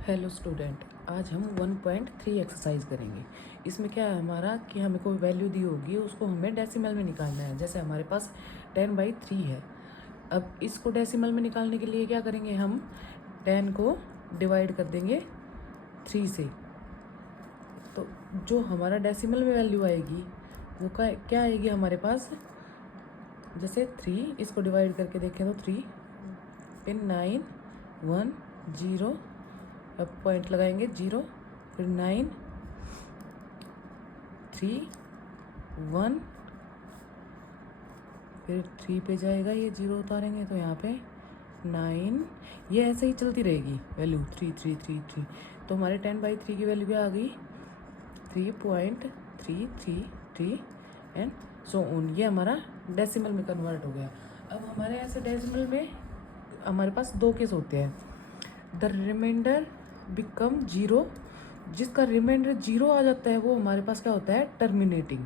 Hello student, आज हम 1.3 exercise करेंगे। इसमें क्या है हमारा कि हमें कोई वैल्यू दी होगी, उसको हमें डेसिमल में निकालना है। जैसे हमारे पास 10/3 है। अब इसको डेसिमल में निकालने के लिए क्या करेंगे, हम 10 को डिवाइड कर देंगे 3 से। तो जो हमारा डेसिमल में वैल्यू आएगी वो क्या आएगी हमारे पास। जैसे 3 इसको डिवाइड करके देखें तो 3 फिर 9 1 0, अब पॉइंट लगाएंगे 0, फिर 9 3 1, फिर 3 पे जाएगा, ये 0 उतारेंगे तो यहाँ पे 9। ये ऐसे ही चलती रहेगी वैल्यू 3 3 3 3। तो हमारे 10/3 की वैल्यू क्या आ गई, 3.333 एंड सो ऑन। ये हमारा डेसिमल में कन्वर्ट हो गया। अब हमारे ऐसे डेसिमल में हमारे पास दो केस होते हैं। द रिमाइंडर बिकम 0, जिसका रिमाइंडर 0 आ जाता है वो हमारे पास क्या होता है, टर्मिनेटिंग।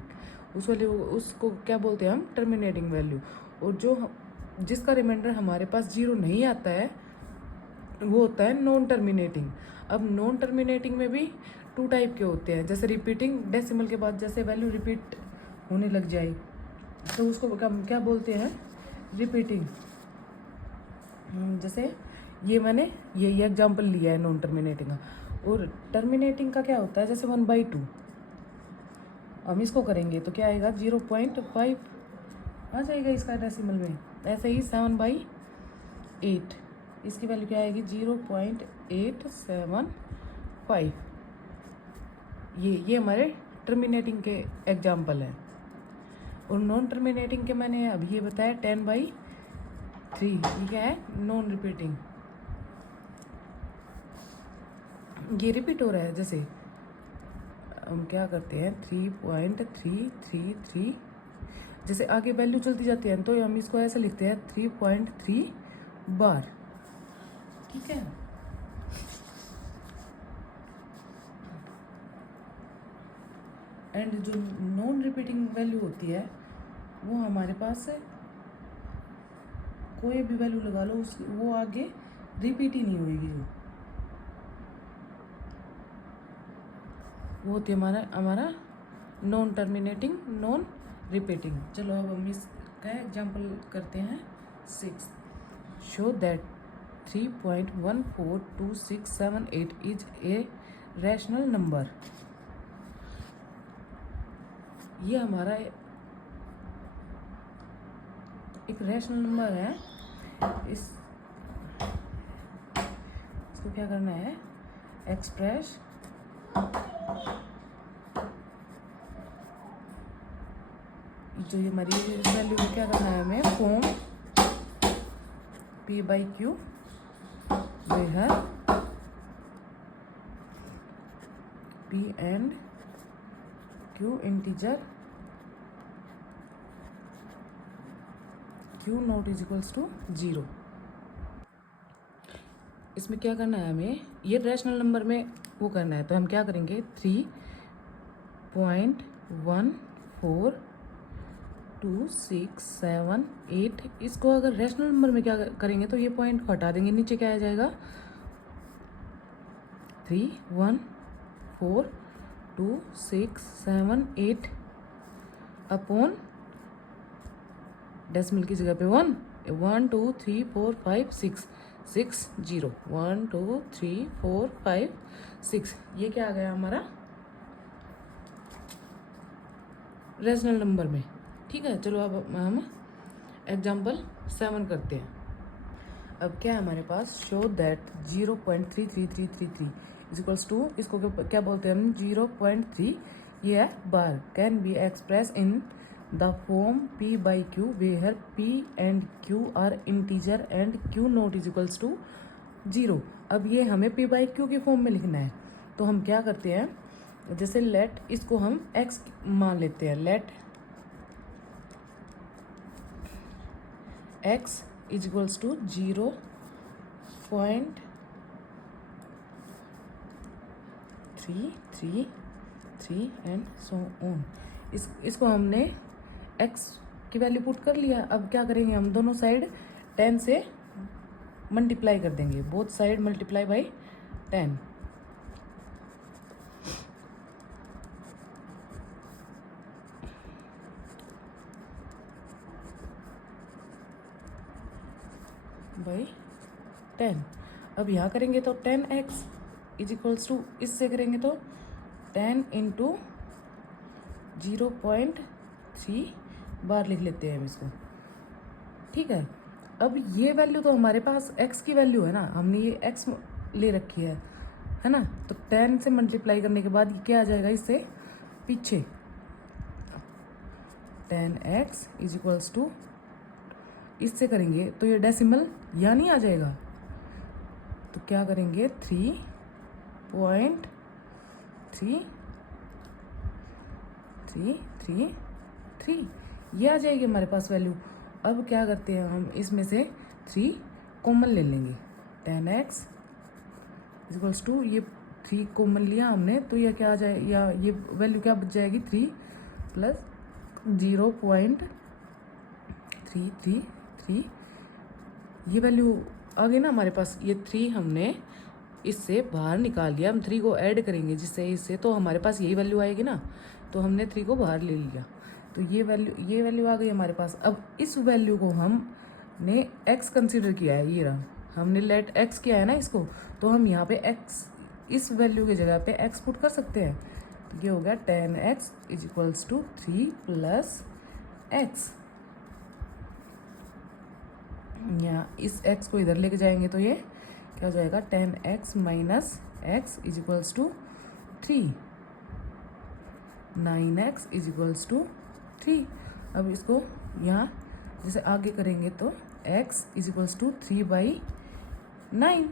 उस वैल्यू उसको क्या बोलते हैं हम, टर्मिनेटिंग वैल्यू। और जिसका रिमाइंडर हमारे पास 0 नहीं आता है वो होता है नॉन टर्मिनेटिंग। अब नॉन टर्मिनेटिंग में भी 2 टाइप के होते हैं। जैसे रिपीटिंग, डेसिमल के बाद जैसे वैल्यू रिपीट होने लग जाए तो उसको क्या बोलते हैं, रिपीटिंग। जैसे ये मैंने ये एग्जांपल लिया है नॉन टर्मिनेटिंग का। और टर्मिनेटिंग का क्या होता है, जैसे 1/2 हम इसको करेंगे तो क्या आएगा, 0.5 आ जाएगा इसका डेसिमल में। ऐसे ही 7/8 इसकी वैल्यू क्या आएगी, 0.875। ये हमारे टर्मिनेटिंग के एग्जाम्पल हैं। और नॉन टर्मिनेटिंग के मैंने अभी ये बताया 10/3, ये क्या है, नॉन रिपीटिंग। ये रिपीट हो रहा है। जैसे हम क्या करते हैं 3.333, जैसे आगे वैल्यू चलती जाती है तो हम इसको ऐसे लिखते हैं 3.3 बार। ठीक है। एंड जो नॉन रिपीटिंग वैल्यू होती है वो हमारे पास कोई भी वैल्यू लगा लो, उस वो आगे रिपीट ही नहीं होगी। वो होती है हमारा नॉन टर्मिनेटिंग, नॉन रिपीटिंग। चलो अब हम इसका एग्जाम्पल करते हैं 6। Show that 3.142678 is a rational number. ये हमारा एक रैशनल नंबर है। इसको क्या करना है, एक्सप्रेस जो ये हमारी वैल्यू को क्या करना है हमें, form P/Q where P and Q integer, Q not is equals to 0। इसमें क्या करना है हमें, ये रैशनल नंबर में वो करना है। तो हम क्या करेंगे, 3.142678, इसको अगर रैशनल नंबर में क्या करेंगे तो ये पॉइंट को हटा देंगे, नीचे क्या आ जाएगा 3.142678 अपॉन डेसिमल की जगह पे 1 1 2 3 4 5 6 6 0 1 2 3 4 5 6। ये क्या आ गया हमारा रेशनल नंबर में। ठीक है। चलो अब हम एग्जाम्पल 7 करते हैं। अब क्या है हमारे पास, show that 0.33333 is equals to, इसको क्या बोलते हैं हम, 0.3 ये है bar, can be express in the form P/Q where P and Q are integer and Q not is equals to 0। अब ये हमें P/Q की फॉर्म में लिखना है। तो हम क्या करते हैं, जैसे लेट इसको हम x मान लेते हैं, let x is equals to 0.333 and so on. इसको हमने x की वैल्यू पुट कर लिया। अब क्या करेंगे, हम दोनों साइड 10 से मल्टीप्लाई कर देंगे, both side multiply by 10 by 10। अब यहाँ करेंगे तो 10x इज इक्वल्स टू, इससे करेंगे तो 10 इंटू 0.3 बार लिख लेते हैं हम इसको, ठीक है। अब ये वैल्यू तो हमारे पास x की वैल्यू है ना, हमने ये x ले रखी है ना, तो 10 से मल्टीप्लाई करने के बाद ये क्या आ जाएगा इससे पीछे, 10x इज इक्वल्स टू, इससे करेंगे तो ये डेसिमल यहाँ नहीं आ जाएगा, तो क्या करेंगे 3.3333 ये आ जाएगी हमारे पास वैल्यू। अब क्या करते हैं हम, इसमें से 3 कॉमन ले लेंगे, 10x इक्वल्स टू, ये 3 कॉमन लिया हमने तो यह क्या आ जाए, या ये वैल्यू क्या बच जाएगी 3 प्लस 0.333, ये वैल्यू आ गई ना हमारे पास। ये 3 हमने इससे बाहर निकाल लिया, हम 3 को ऐड करेंगे जिससे इससे, तो हमारे पास यही वैल्यू आएगी ना, तो हमने 3 को बाहर ले लिया, तो ये वैल्यू आ गई हमारे पास। अब इस वैल्यू को हमने x कंसीडर किया है, ये रहा, हमने लेट x किया है ना इसको, तो हम यहाँ पे x, इस वैल्यू की जगह पे x पुट कर सकते हैं, तो ये हो गया 10x is equals to 3 plus x, यहाँ इस x को इधर लेके जाएंगे तो ये क्या हो जाएगा 10x minus x is equals to 3, 9x is equals to 3। अब इसको यहाँ जैसे आगे करेंगे तो x इज इक्वल्स टू 3/9,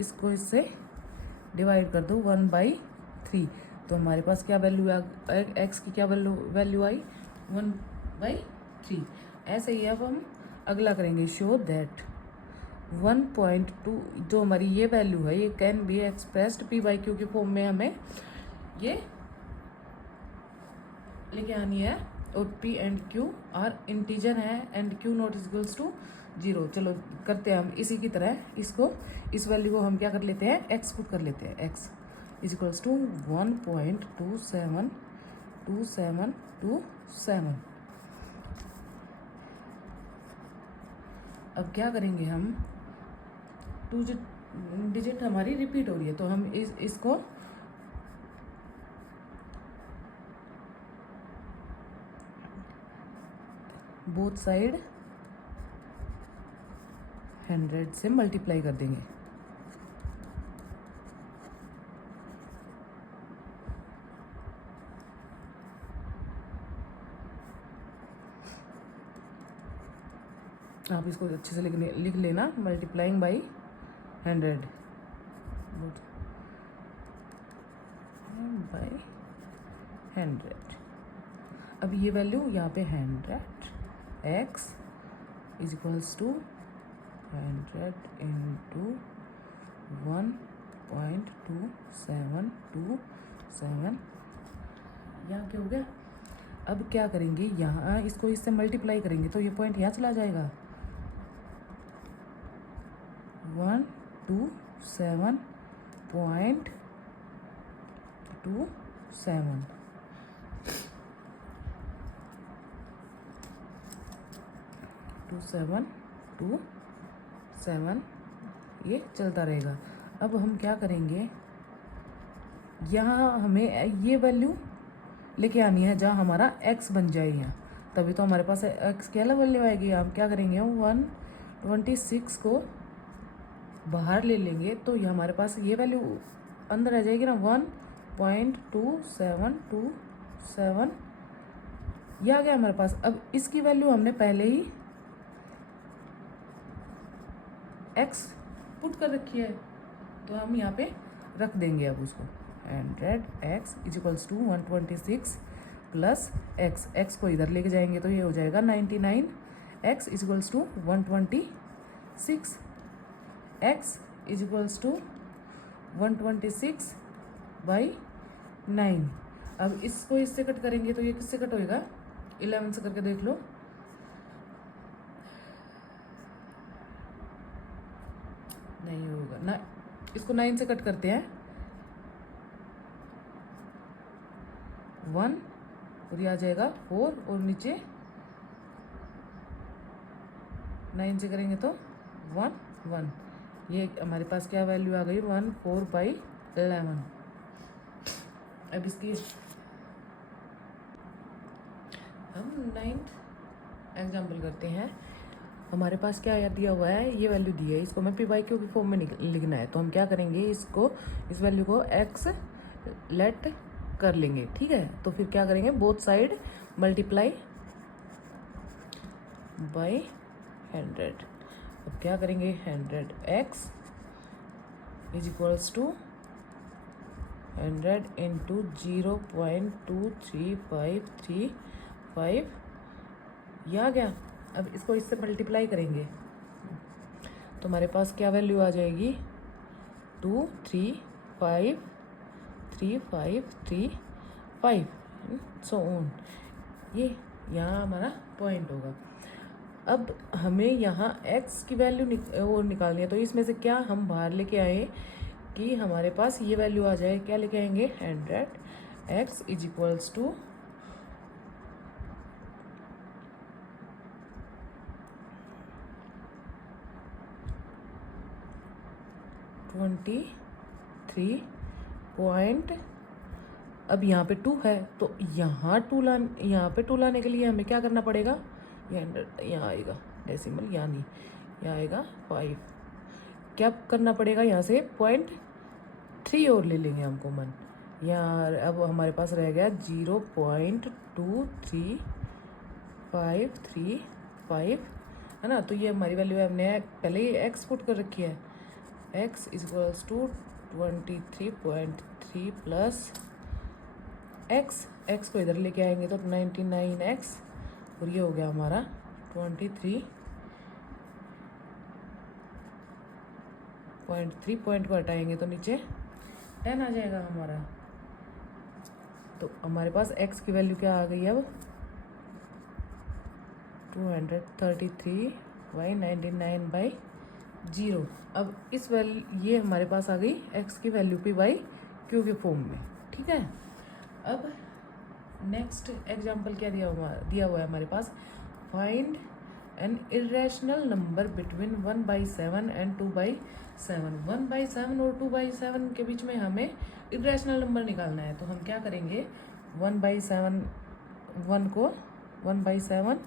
इसको इससे डिवाइड कर दो 1/3, तो हमारे पास क्या वैल्यू, x की क्या वैल्यू आई 1/3। ऐसे ही अब हम अगला करेंगे, शो दैट 1.2 जो हमारी ये वैल्यू है ये कैन बी एक्सप्रेस्ड p/q के फॉर्म में हमें ये लेके आनी है, और p and q are integer है and q not equals to 0। चलो करते हैं हम इसी की तरह, इसको इस वैल्यू को हम क्या कर लेते हैं x पुट कर लेते हैं, x इज इक्वल्स टू 1.272727। अब क्या करेंगे हम, 2 डिजिट हमारी रिपीट हो रही है, तो हम इसको बोथ साइड 100 से मल्टीप्लाई कर देंगे, आप इसको अच्छे से लिख लेना, मल्टीप्लाइंग बाई 100 बाई 100। अब ये वैल्यू यहाँ पे 100x is equals to 100 into 1.2727, यहाँ क्या हो गया। अब क्या करेंगे, यहाँ इसको इससे मल्टीप्लाई करेंगे तो ये पॉइंट यहाँ चला जाएगा, 127.27 2727 ये चलता रहेगा। अब हम क्या करेंगे, यहाँ हमें ये वैल्यू लेके आनी है जहाँ हमारा x बन जाए यहाँ, तभी तो हमारे पास x की अलग वैल्यू आएगी। हम क्या करेंगे, 126 को बाहर ले लेंगे तो ये हमारे पास ये वैल्यू अंदर आ जाएगी ना, 1.2727 ये आ गया हमारे पास। अब इसकी वैल्यू हमने पहले ही x पुट कर रखी है, तो हम यहाँ पे रख देंगे अब उसको, 100x is equals to 126 plus x को इधर लेके जाएंगे तो ये हो जाएगा 99x is equals to 126, x is equals to 126/9। अब इसको इससे कट करेंगे तो ये किससे कट होएगा, 11 से करके देख लो, नहीं होगा ना, इसको 9 से कट करते हैं, 1 और ये आ जाएगा 4 और नीचे 9 से करेंगे तो 1 1। ये हमारे पास क्या वैल्यू आ गई 14/11। अब इसकी हम 9th एग्जाम्पल करते हैं। हमारे पास क्या दिया हुआ है, ये वैल्यू दी है, इसको मैं पी वाई क्यू की फॉर्म में लिखना है। तो हम क्या करेंगे, इसको इस वैल्यू को एक्स लेट कर लेंगे, ठीक है। तो फिर क्या करेंगे, बोथ साइड मल्टीप्लाई बाय 100। अब क्या करेंगे, 100x is equals to 100 into 0.23535 ये आ गया। अब इसको इससे मल्टीप्लाई करेंगे तो हमारे पास क्या वैल्यू आ जाएगी 2353535 सो ऑन। ये यहाँ हमारा पॉइंट होगा। अब हमें यहाँ x की वैल्यू निकालनी है। तो इसमें से क्या हम बाहर लेके आए कि हमारे पास ये वैल्यू आ जाए, क्या लेके आएंगे 100x is equals to 23 point. अब यहाँ पे 2 है तो यहाँ पे 2 लाने के लिए हमें क्या करना पड़ेगा, ये 100 यहाँ आएगा डेसिमल, यहाँ नहीं, यहाँ आएगा 5। क्या करना पड़ेगा, यहाँ से 0.3 और ले लेंगे हम कॉमन यार। अब हमारे पास रह गया 0.23535 है ना। तो ये हमारी वैल्यू है, हमने पहले ही एक्स पुट कर रखी है, x is equals to 23.3 plus x को इधर लेके आएंगे तो 99x और ये हो गया हमारा 23.3 पॉइंट को हटाएंगे तो नीचे 10 आ जाएगा हमारा। तो हमारे पास x की वैल्यू क्या आ गई अब 233/99/0। अब इस वैल्यू ये हमारे पास आ गई x की वैल्यू पी वाई क्यू के फॉर्म में, ठीक है। अब नेक्स्ट एग्जाम्पल क्या दिया हुआ है हमारे पास, find an irrational number between 1/7 and 2/7। 1/7 और 2/7 के बीच में हमें इरेशनल नंबर निकालना है। तो हम क्या करेंगे, 1/7 1 को 1/7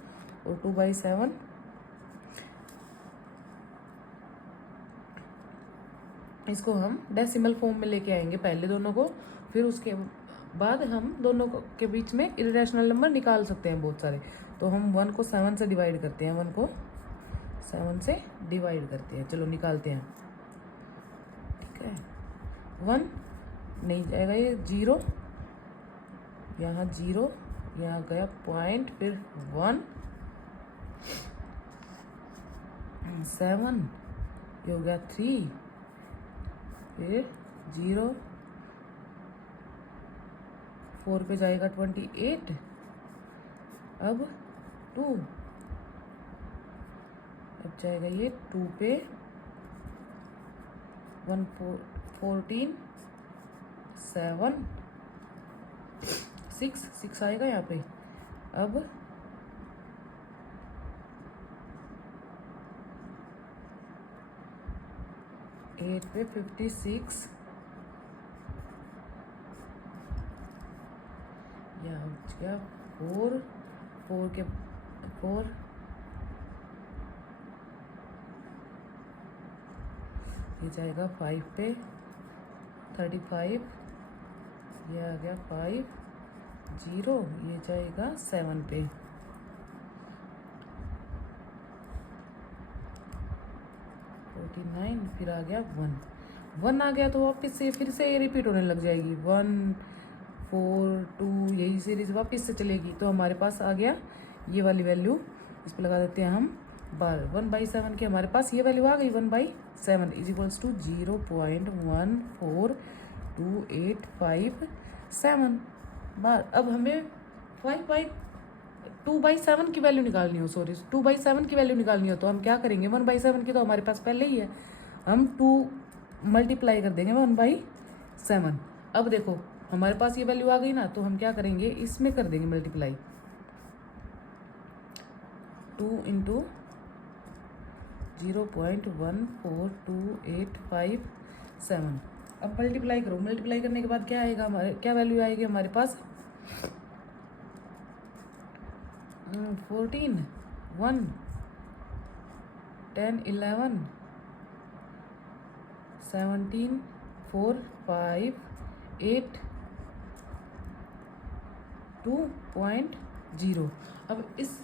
और 2/7 इसको हम डेसिमल फॉर्म में लेके आएंगे पहले दोनों को, फिर उसके बाद हम दोनों के बीच में इरेशनल नंबर निकाल सकते हैं बहुत सारे। तो हम 1 को 7 से डिवाइड करते हैं, 1 को 7 से डिवाइड करते हैं, चलो निकालते हैं, ठीक है। 1 नहीं जाएगा, ये 0 यहाँ 0 यहाँ गया पॉइंट, फिर 1 7 ये हो गया 3 फिर 0 4 पे जाएगा 28 अब 2 अब जाएगा ये 2 पे 1 14 7 6 आएगा यहाँ पे। अब 8 पे 56 यहाँ हो गया 4 के 4 ये जाएगा 5 पे 35 ये आ गया 5 0 ये जाएगा 7 पे 49 फिर आ गया 1 आ गया। तो वापस से फिर से ये रिपीट होने लग जाएगी 1 4 2 यही सीरीज वापस से चलेगी। तो हमारे पास आ गया ये वाली वैल्यू, इस पर लगा देते हैं हम 1/7 की हमारे पास ये वैल्यू आ गई 1/7 इज इक्वल्स टू 0.14285 बार। अब हमें 2/7 की वैल्यू निकालनी हो, सॉरी 2/7 की वैल्यू निकालनी हो। तो हम क्या करेंगे, 1/7 की तो हमारे पास पहले ही है, हम 2 मल्टीप्लाई कर देंगे 1/7। अब देखो हमारे पास ये वैल्यू आ गई ना, तो हम क्या करेंगे, इसमें कर देंगे मल्टीप्लाई 2 इंटू 0.14285 अब मल्टीप्लाई करो। मल्टीप्लाई करने के बाद क्या आएगा, हमारे क्या वैल्यू आएगी हमारे पास, 14 1 10 11 17 4 5 8 2.0। अब इस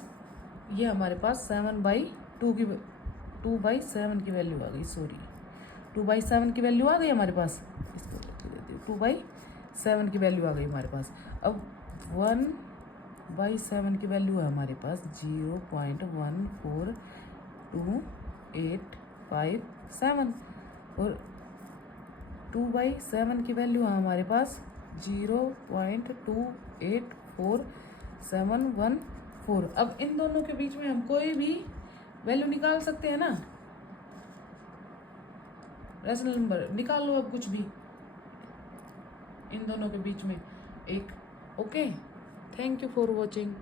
ये हमारे पास 7/2 की 2/7 की वैल्यू आ गई, सॉरी 2/7 की वैल्यू आ गई हमारे पास, इसको 2/7 की वैल्यू आ गई हमारे पास। अब 1/7 की वैल्यू है हमारे पास 0.14285 और 2/7 की वैल्यू है हमारे पास 0.284714। अब इन दोनों के बीच में हम कोई भी वैल्यू निकाल सकते हैं ना, रैशनल नंबर निकाल लो अब कुछ भी इन दोनों के बीच में एक। Okay, thank you for watching.